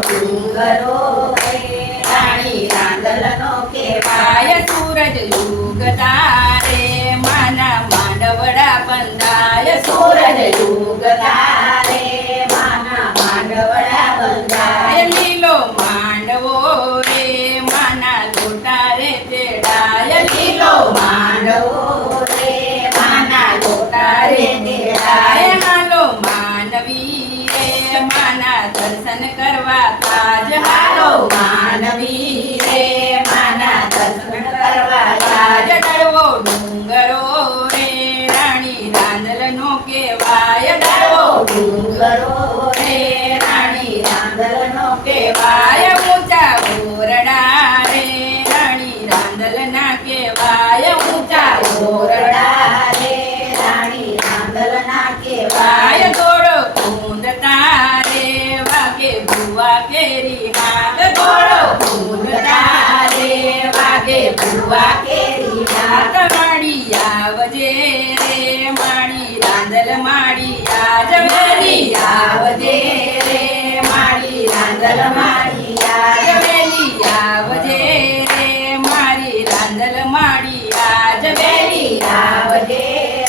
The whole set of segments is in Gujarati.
ડુંગરો રે રાણી રાંદલનો કહેવાય સૂરજ ઉગતા રે માના માંડવડા બંધાય સૂરજ ઉગતા રે માના માંડવડા બંધાય લીલો માંડવો રે માના લોટા રે તેડાય લીલો માંડવો રે માના લોટા રે તેડાય હાલો માનવી રે માના દર્શન કરવા તાજ હાલો માનવી રે માના દર્શન કરવા તાજ તાજ દળવો ડુંગરો રે રાણી રાંદલનો કહેવાય દળવો ડુંગરો રે રાણી રાંદલનો કહેવાય કહેવાય ઊંચા ઓરડા રે રાણી રાંદલના કહેવાય ઊંચા ઓરડા રે રાણી રાંદલના કહેવાય કહેવાય થોડો કુંદતા રે વાગે ભુવા કેરી હાથ ઘોડો કૂદતા રે વાગે ભુવા કેરી હાથ માડી આવજે રે માડી રાંદલ માડી આજ વેલી આવજે રે મારી રાંદલ મારી આજ વેલી આવજે રે મારી રાંદલ માડી આજ વેલી આવજે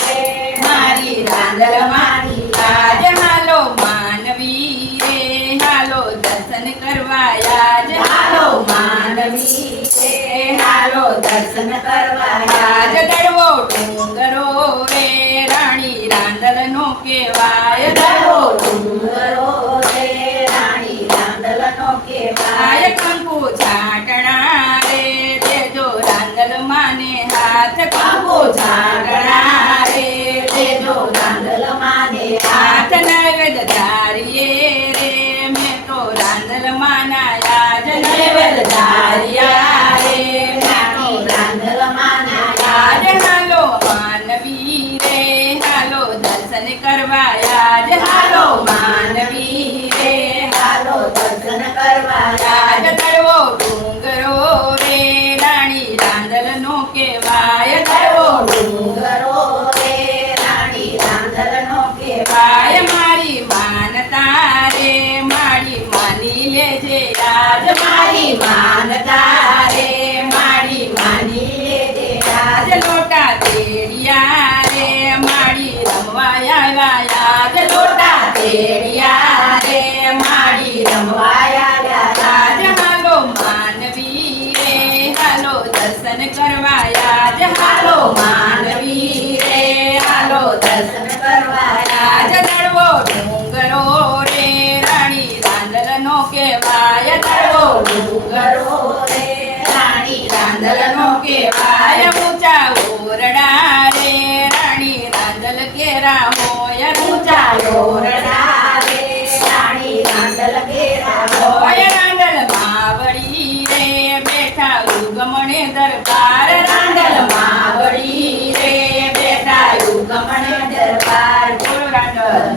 રે મારી રાંદલ મારી આજ આજ હાલો માનવી રે હાલો દર્શન કરવા આજ હાલો માનવી રે હાલો દર્શન કરવા આજ આજ દળવો ડુંગરો રે રાણી રાંદલનો કહેવાય દળવો ડુંગરો રે રાણી રાંદલનો કહેવાય આય કંકુ છાટણા રે તેજો રાંદલ માને હાથ કંકુ છાટણા રે તેજો રાંદલ માને હાથ હાથ નૈવેદ ધારીએ રે મેં તો રાંદલ માના આજ નૈવેદ ધાર્યા રે રાણી રાંદલ માના આજ આજ હાલો માનવી રે હાલો દર્શન કરવા આજ હાલો માનવી રે હાલો દર્શન કરવા આજ આજ દળવો ડુંગરો રે રાણી રાંદલનો કહેવાય દળવો ડુંગરો રે રાણી રાંદલનો કહેવાય પાય મારી માનતા રે મારી માની લેજે આજ મારી માનતા રે મારી માની લેજે આજ આજ લોટા તેડિયા રે મારી રમવા આવ્યા આજ લોટા તેડિયા રે મારી રમવાયા આજ રાજ હાલો માનવી રે હાલો દર્શન કરવા આજ હાલો માનવી રે હાલો દર્શન કરવા આજ આજ દળવો ડુંગરો રે રાણી રાંદલનો કહેવાય દળવો ડુંગરો રે રાણી રાંદલનો કહેવાય આય ઊંચા ઓરડા રે રાણી રાંદલ કેરા હોય ઊંચા ઓરડા રે રાણી રાંદલ ઘેરા હોય હોય રાંદલ માવડી રે બેઠા ઉગમણે દરબાર રાંદલ માવડી રે બેઠા યુગમણે દરબાર બોલો રાંદલ